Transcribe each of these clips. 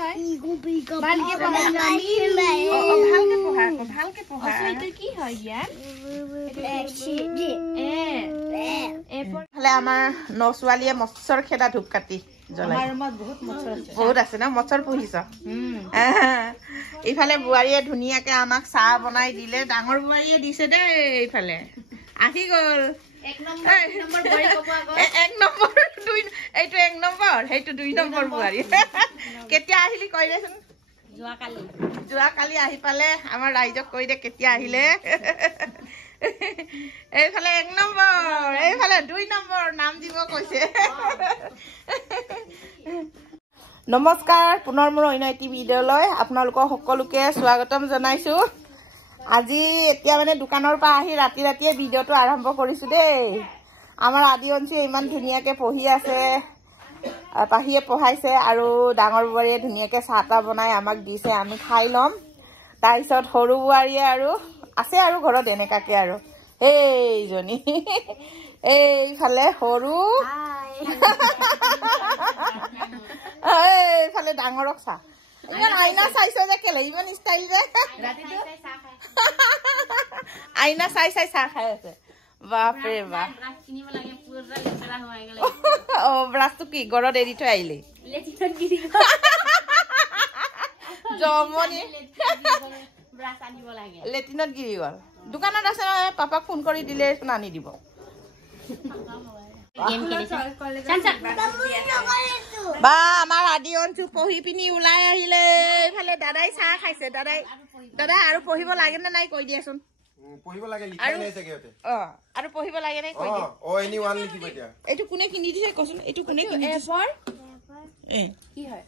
হয় ভালকে পঢ়া ভালকে পঢ়া এইটো কি হয় ইয়াৰ ফালে আমাৰ নছোৱালীয়ে মৎসৰ খেদা ধূপ কাটি জ্বলাই বহুত আছে ন মৎসৰ পুহিছ ইফালে বোৱাৰীয়ে ধুনীয়াকে আমাক চাহ বনাই দিলে ডাঙৰ বোৱাৰীয়ে দিছে দেই ইফালে আহি গ'ল এক নম্বৰ এইটো এক নম্বৰ সেইটো 2 নম্বৰ বোৱাৰী কেতিয়া আহিলি কৈ দেচোন যোৱাকালি আহি পালে আমাৰ ৰাইজক কৈ দে কেতিয়া আহিলে এইফালে 1 নম্বৰ এইফালে 2 নম্বৰ নাম দিব কৈছে নমস্কাৰ পুনৰ মোৰ অন্য এটি ভিডিঅ'লৈ আপোনালোকক সকলোকে স্বাগতম জনাইছো আজি এতিয়া মানে দোকানৰ পৰা আহি ৰাতিয়ে ভিডিঅ'টো আৰম্ভ কৰিছো দেই আমাৰ আদি অঞ্চল ইমান ধুনীয়াকে পঢ়ি আছে পাহিয়ে পঢ়াইছে আৰু ডাঙৰ বোৱাৰীয়ে ধুনীয়াকে চাহটা বনাই আমাক দিছে আমি খাই লম তাৰপিছত সৰু বোৱাৰীয়ে আৰু আছে আৰু ঘৰত এনেকাকে আৰু এইজনী এইফালে সৰু এইফালে ডাঙৰক চাহ ইমান আইনা চাইছ যে কেলে ইমান ষ্টাইল যে আইনা চাই চাহ খাই আছে বাপৰে বাপ অ ব্ৰাছটো কি ঘৰত এৰি থৈ আহিলে জমনি লেটিনত গিৰি গ'ল দোকানত আছে নহয় পাপাক ফোন কৰি দিলে আনি দিব বা আমাৰ আদি অঞ্চল পঢ়ি পিনি ওলাই আহিলে এইফালে দাদাই চাহ খাইছে দাদা আৰু পঢ়িব লাগে নে নাই কৈ দিয়াচোন পঢ়িব লাগে লিখাই নাই চাগে হতে আৰু পঢ়িব লাগে নাই কৈ দিয়া এনি ওয়ান লিখিব দিয়া এইটো কোনে কিনি দিছে কচোন এইটো কোনে কিনি দিছে কি হয়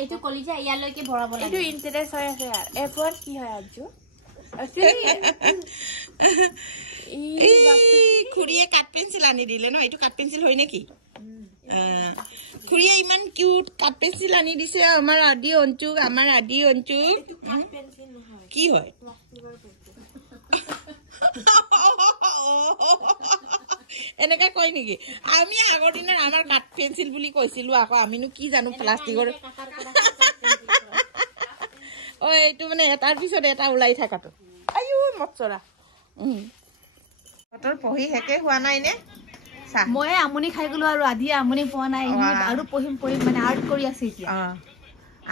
এইটো কলিজা ইয়ালৈকে ভৰাব লাগে এইটো ইন্টাৰেষ্ট হৈ আছে यार এফৰ কি হয় আজু খুৰিয়ে কাট পেন্সিল আনি দিলে ন এইটো কাট পেন্সিল হয় নেকি খুৰিয়ে ইমান কিউট কাট পেন্সিল আনি দিছে আমাৰ আদি অঞ্চল কি হয় এনেকা কয় নেকি আমি আগৰ দিনৰ আমাৰ কাট পেন্সিল বুলি কৈছিলো আকৌ আমিনো কি জানো প্লাষ্টিকৰ ও এইটো মানে এটাৰ পিছত এটা ওলাই থাকাটো আইও মৎসৰা তোৰ পঢ়ি হেকে হোৱা নাই নে মই আমনি খাই গলো আৰু আদি আমনি পোৱা নাই আৰু পঢ়িম মানে আৰ্ট কৰি আছে এতিয়া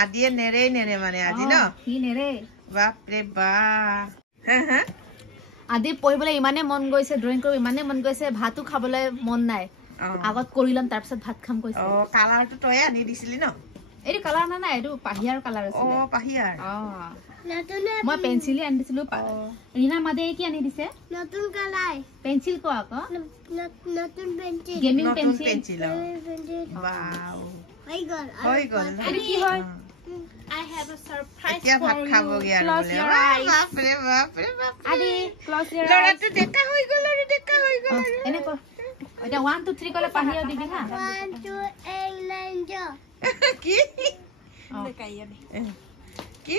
আদিয়ে নেৰে মানে আজি ন কি নেৰে বাপৰে বা আদি পঢ়িবলৈ ইমানে মন গৈছে ড্ৰয়িং কৰিব ইমানে মন গৈছে ভাতো খাবলৈ মন নাই আগত কৰি লম তাৰ পিছত ভাত খাম কৈছে কালাৰটো তই আনি দিছিলি ন এইটো কালাৰ নাই এইটো পাহিয়াৰ কালাৰ আছে পাহিয়াৰ মই পেন্সিল আনি দিছিলো ৰীনা মাদে কি আনি দিছে নতুন কালাৰ পেন্সিল কো আকৌ নতুন পেন্সিল গেমিং পেন্সিল ওয়াও হৈ গল আৰু কি হয় I have a surprise for you. Close your eyes. Adi, close your eyes. Lora tu dekha hoy golo. Ene ko. Oja 1 2 3 kole pahiya dibi ha. 1 2 8 9 jo. Ki? Dekaiya ni. Ki?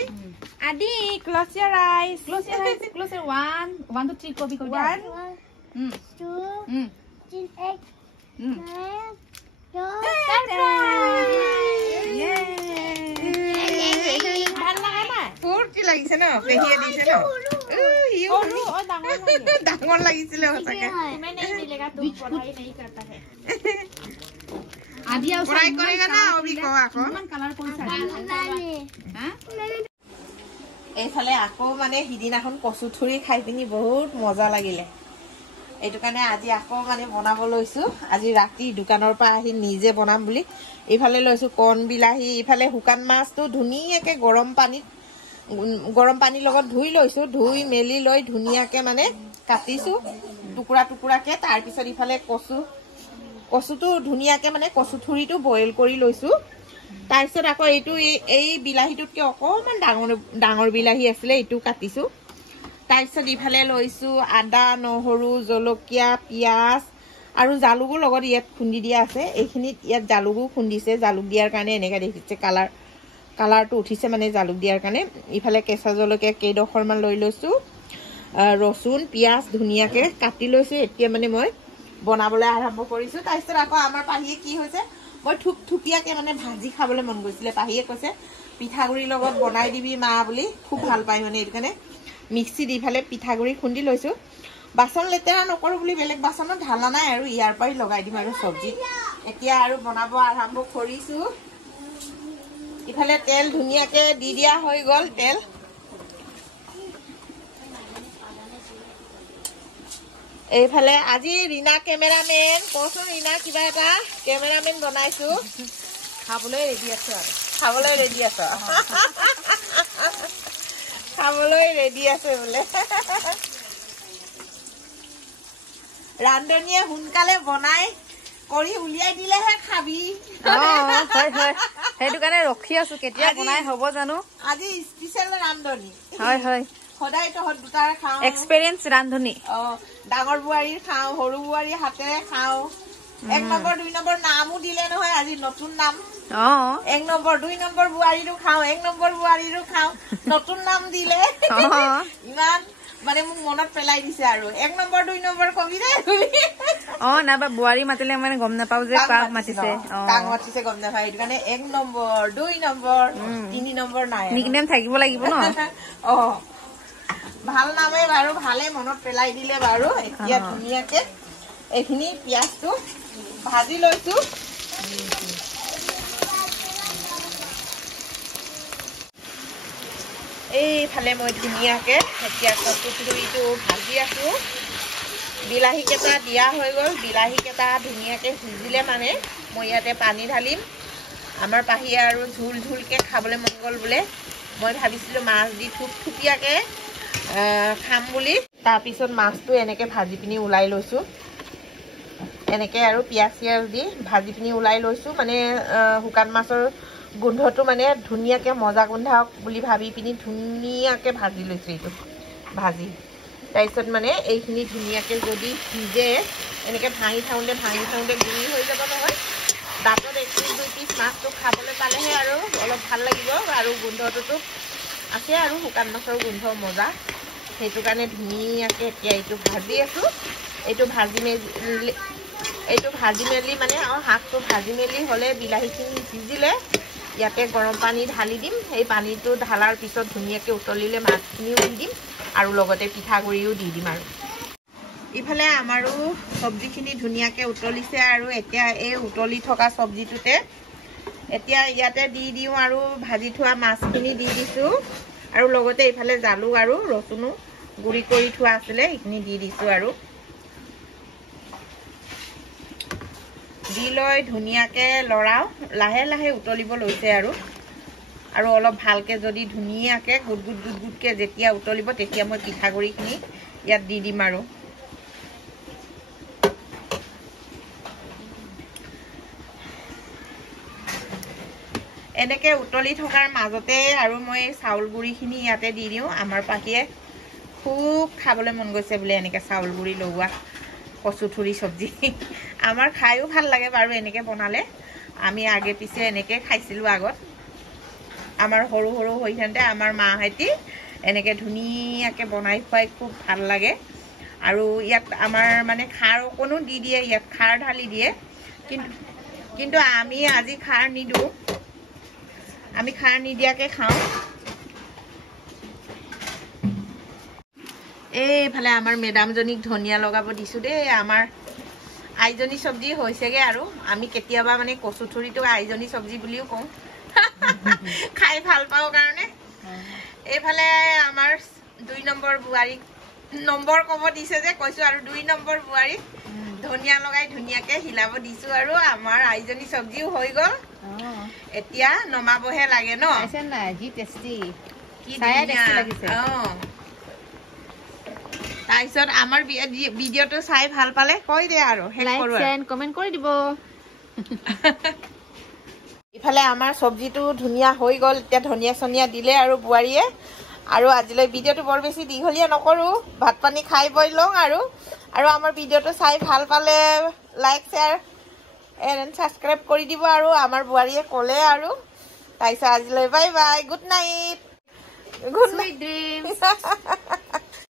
Adi, close your eyes. Close your 1 1 2 3 ko bi ko 1 2 3 8 9 ফুৰ্তি লাগিছে ন পেহিয়ে দিছে ন ডাঙৰ লাগিছিলে সঁচাকে এইফালে আকৌ মানে সিদিনাখন কচু থুৰি খাই পিনি বহুত মজা লাগিলে এইটো কাৰণে আজি আকৌ মানে বনাব লৈছো আজি ৰাতি দোকানৰ পৰা আহি নিজে বনাম বুলি এইফালে লৈছো কণ বিলাহী ইফালে শুকান মাছটো ধুনীয়াকে গৰম পানী লগত ধুই লৈছো ধুই মেলি লৈ ধুনীয়াকে মানে কাটিছো টুকুৰাকে তাৰ পিছত ইফালে কচুটো ধুনীয়াকে মানে কচু থুৰিটো বইল কৰি লৈছো তাৰ পিছত আকৌ এইটো এই বিলাহীটোতকে অকমান ডাঙৰ বিলাহী আছিলে এইটো কাটিছো তাৰ পিছত ইফালে লৈছো আদা নহৰু জলকীয়া পিয়াজ আৰু জালুকো লগত ইয়াত খুন্দি দিয়া আছে এইখিনিত ইয়াত জালুকো খুন্দিছে জালুক দিয়াৰ কাৰণে এনেকা দেখিছে কালাৰটো উঠিছে মানে জালুক দিয়াৰ কাৰণে ইফালে কেঁচা জলকীয়া কেইডোখৰমান লৈ লৈছো ৰসুন পিয়াজ ধুনীয়াকে কাটি লৈছো এতিয়া মানে মই বনাবলৈ আৰম্ভ কৰিছো তাৰ পিছত আকৌ আমাৰ পাহিয়ে কি হৈছে মই থুপথুপিয়াকে মানে ভাজি খাবলৈ মন গৈছিলে পাহিয়ে কৈছে পিঠাগুড়িৰ লগত বনাই দিবি মা বুলি খুব ভাল পায় মানে এইটো কাৰণে মিক্সি দি ফালে পিঠাগুড়ি খুন্দি লৈছো বাসন লেতেৰা নকৰো বুলি বেলেগ বাসনত ঢালা নাই আৰু ইয়াৰ পৰাই লগাই দিম আৰু সবজি এতিয়া আৰু বনাব আৰম্ভ কৰিছো ইফালে তেল ধুনিয়াকে দি দিয়া হৈ গল তেল এইফালে আজি ৰীনা কেমেৰামেন কোচোন ৰীনা কিবা এটা কেমেৰামেন বনাইছো খাবলৈ ৰেডি আছো আৰু খাবলৈ ৰেডি আছো খাবলৈ ৰেডি আছে বোলে ৰান্ধনীয়ে সোনকালে বনাই কৰি উলিয়াই দিলেহে খাবি হয় হয় সেইটো কাৰণে ৰখি আছো কেতিয়া বনাই হ'ব জানো আজি স্পেশাল ৰান্ধনী হয় হয় সদায় তো দুটাৰে খাও এক্সপেৰিয়েন্স ৰান্ধনী ডাঙৰ বুৱাৰীৰ খাও সৰু বুৱাৰীৰ হাতেৰে খাও 1 নম্বৰ 2 নম্বৰ নামও দিলে নহয় আজি নতুন নাম 1 নম্বৰ 2 নম্বৰ বুৱাৰীৰো খাও 1 নম্বৰ বুৱাৰীৰো খাও নতুন নাম দিলে ইমান মানে মোক মনত পেলাই দিছে আৰু 1 নম্বৰ 2 নম্বৰ কবি ৰে নাবা বুৱাৰী মাতিলে মানে গম নাপাও যে কাক মাতিছে গম নাপায় এইটো কাৰণে 1 নম্বৰ 2 নম্বৰ 3 নম্বৰ নাই নিকনেম থাকিব লাগিব ন ভাল নামে বাৰু ভালে মনত পেলাই দিলে বাৰু এতিয়া ধুনিয়াকে এইখিনি পিয়াজটো ভাজি লৈছো এইফালে মই ধুনিয়াকে এতিয়া কচুথুৰিটো ভাজি আছো বিলাহী কেটা দিয়া হৈ গল বিলাহী কেটা ধুনিয়াকে সিজিলে মানে মই ইয়াতে পানী ঢালিম আমাৰ পাহিয়ে আৰু ঝুল ঝুলকে খাবলৈ মন গল বোলে মই ভাবিছিলো মাছ দি থুপথুপিয়াকে খাম বুলি তাৰ পিছত মাছটো এনেকে ভাজি পিনি উলাই লৈছো এনেকে আৰু পিয়াজ চিয়াজ দি ভাজি পিনি উলাই লৈছো মানে হুকান মাছৰ গোন্ধটো মানে ধুনিয়াকে মজা গোন্ধাওক বুলি ভাবি পিনি ধুনিয়াকে ভাজি লৈছো এইটো ভাজি তাৰপিছত মানে এইখিনি ধুনিয়াকে যদি সিজে এনেকে ভাঙি থাউঁতে গুৰি হৈ যাব নহয় দাঁতত এক পিচ দুই পিচ মাছটো খাবলৈ পালেহে আৰু অলপ ভাল লাগিব আৰু গোন্ধটোতো আছে আৰু হুকান মাছৰ গোন্ধ মজা সেইটো কাৰণে ধুনিয়াকে এতিয়া এইটো ভাজি আছো এইটো ভাজি মেলি মানে শাকটো ভাজি মেলি হলে বিলাহীখিনি সিজিলে ইয়াতে গৰম পানী ঢালি দিম এই পানীটো ঢালাৰ পিছত ধুনিয়াকে উতলিলে মাছখিনিও দি দিম আৰু লগতে পিঠাগুড়িও দি দিম আৰু ইফালে আমাৰো সবজিখিনি ধুনিয়াকে উতলিছে আৰু এতিয়া এই উতলি থকা সবজিটোতে এতিয়া ইয়াতে দি দিও আৰু ভাজি থোৱা মাছখিনি দি দিছো আৰু লগতে ইফালে জালুক আৰু ৰসুনো গুৰি কৰি থোৱা আছিলে এইখিনি দি দিছো আৰু দি লৈ ধুনিয়াকে লৰাও লাহে লাহে উতলিব লৈছে আৰু অলপ ভালকে যদি ধুনিয়াকে গুটগুটকে যেতিয়া উতলিব তেতিয়া মই পিঠাগুড়িখিনি ইয়াত দি দিম আৰু এনেকে উতলি থকাৰ মাজতে আৰু মই চাউল গুড়িখিনি ইয়াতে দি দিও আমাৰ পাহিয়ে খুব খাবলৈ মন গৈছে বোলে এনেকে চাউল গুড়ি লগোৱা কচুথুৰি সবজি আমাৰ খাইও ভাল লাগে বাৰু এনেকে বনালে আমি আগে পিছে এনেকে খাইছিলো আগত আমাৰ সৰু সৰু হৈ থাকোঁতে আমাৰ মাহঁতি এনেকে ধুনিয়াকে বনাই খুৱাই খুব ভাল লাগে আৰু ইয়াত আমাৰ মানে খাৰ অকনো দি দিয়ে ইয়াত খাৰ ঢালি দিয়ে কিন্তু আমি আজি খাৰ নিদো আমি খাৰ নিদিয়াকে খাওঁ এইফালে আমাৰ মেডামজনীক ধনিয়া লগাব দিছো দেই আমাৰ আইজনী সবজি হৈছেগে আৰু আমি কেতিয়াবা মানে কচুথুৰিটো আইজনী সবজি বুলিও কওঁ খাই ভাল পাওঁ কাৰণে এইফালে আমাৰ 2 নম্বৰ বুৱাৰী নম্বৰ কব দিছে যে কৈছো আৰু 2 নম্বৰ বুৱাৰী ধনিয়া লগাই ধুনিয়াকে হিলাব দিছো আৰু আমাৰ আইজনী সবজিও হৈ গল এতিয়া নমাবহে লাগে ন আছে না জি টেষ্টি কি চাই টেষ্টি লাগিছে তাৰপিছত আমাৰ ভিডিঅ'টো চাই ভাল পালে কৈ দে আৰু লাইক শেয়াৰ কমেন্ট কৰি দিব ইফালে আমাৰ সবজিটো ধুনিয়া হৈ গল এতিয়া ধনিয়া সনিয়া দিলে আৰু বুৱাৰীয়ে আৰু আজিলৈ ভিডিঅ'টো বৰ বেছি দীঘলীয়া নকৰো ভাত পানী খাই বই লওঁ আৰু আমাৰ ভিডিঅ'টো চাই ভাল পালে লাইক শেয়াৰ এণ্ড সাবস্ক্ৰাইব কৰি দিব আৰু আমাৰ বুৱাৰীয়ে ক'লে আৰু তাৰপিছত আজিলৈ bye bye good night good night dreams